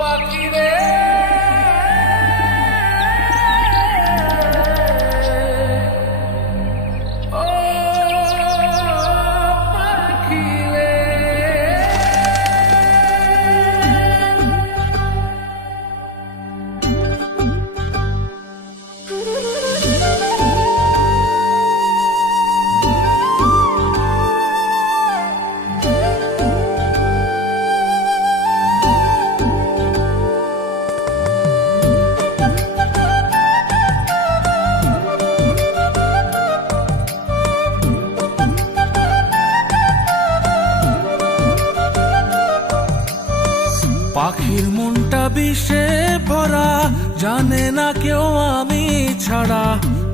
পাখি রে পাখির মনটা বিষে ভরা, জানে না কেউ আমি ছাড়া,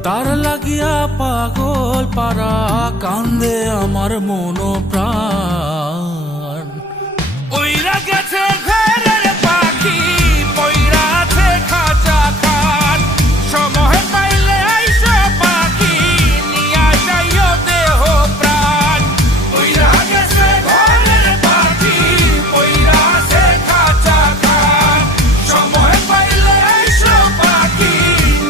তার লাগিয়া পাগল পারা, কান্দে আমার মন প্রাণ। ওইরা গেছে ঘরের পাখি, পইরা আছে খাঁচা খান, সময় পাইলে আইসো পাখি, নিয়া যাইও দেহ প্রাণ। ওইরা গেছে ঘরের পাখি, পইরা আছে খাঁচা খান, সময় পাইলে আইসো পাখি,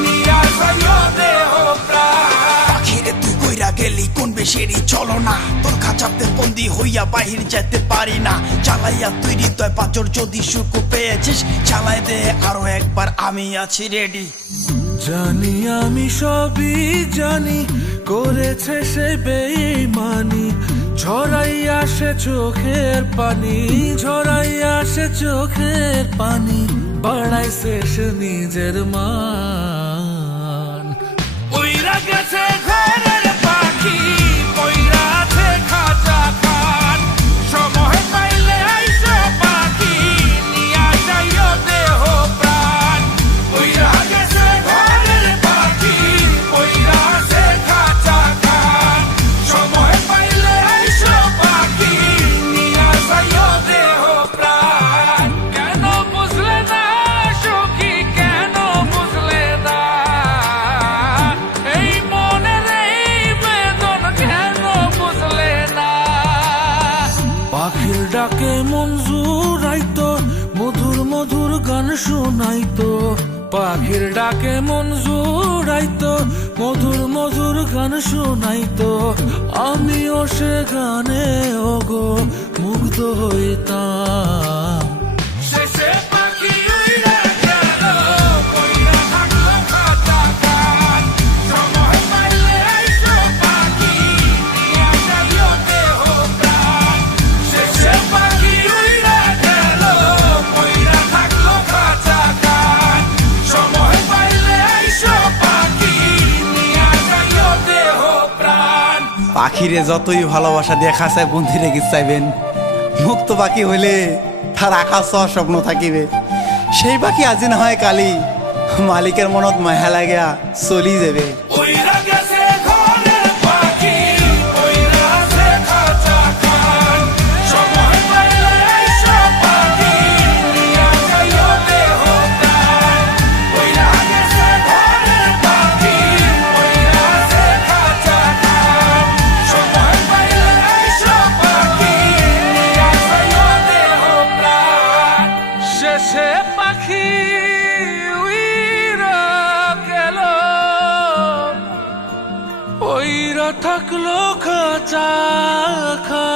নিয়া যাইও দেহ প্রাণ। পাখিরে তুই কইরা গেলি কোন বেশেরই চলো না, তোর খাঁচাতে বন্দি হইয়া বাহির যেতে পারি না। চালাইয়া তুই হৃদয় পাচর, যদি সুখ পেয়েছিস চালাই দে আরো একবার, আমি আছি রেডি। জানি আমি সবই জানি, করেছে সে বেঈমানি, ঝরাইয়া সে চোখের পানি, ঝরাইয়া সে চোখের পানি, বাড়াইছে সে নিজের মান। ওইরা গেছে ঘরের পাখি, পইরা আছে খাঁচা খান, সময় পাইলে আইসো পাখি, নিয়া যাইও দেহ প্রাণ। ওইরা গেছে ঘরের পাখি, পইরা আছে খাঁচা খান, সময় পাইলে আইসো পাখি, নিয়া যাইও দেহ প্রাণ। কেন বুঝলে না সখী, কেন বুঝলে না এই মনের এই বেদন, কেন বুঝলে না? পাখির ডাকে মন জুড়াইতো, মধুর মধুর গান শোনাইতো, পাখির ডাকে মন জুড়াইতো, মধুর মধুর গান শোনাইতো, আমিও সে গানে ওগো মুগ্ধ হইতাম। শেষে পাখি উইড়া গেল, কইরা থাকলো খাঁচা খান, সময় পাইলে আইসো পাখি, নিয়া যাইও দেহ প্রাণ। শেষে পাখি উইড়া গেল, কইরা থাকলো খাঁচা খান, সময় পাইলে আইসো পাখি, নিয়া যাইও দেহ প্রাণ। পাখিরে যতই ভালোবাসা দিয়ে খাঁচায় বন্দি রেখে চাইবেন, মুক্ত পাখি হইলে তার আকাশ স্বপ্ন থাকিবে। সেই পাখি আজি না হয় কালি, মালিকের মনত মায়া লাগিয়া চলি যাবে। ওইরা গেছে ঘরের পাখি, পইরা আছে খাঁচা খান, সময় পাইলে আইসো পাখি, নিয়া যাইও দেহ প্রাণ। ওইরা গেছে ঘরের পাখি, পইরা আছে খাঁচা খান, সময় পাইলে আইসো পাখি, নিয়া যাইও দেহ প্রাণ। শেষে পাখি উইরা গেল, ওইরা থাকলো খাঁচা খান।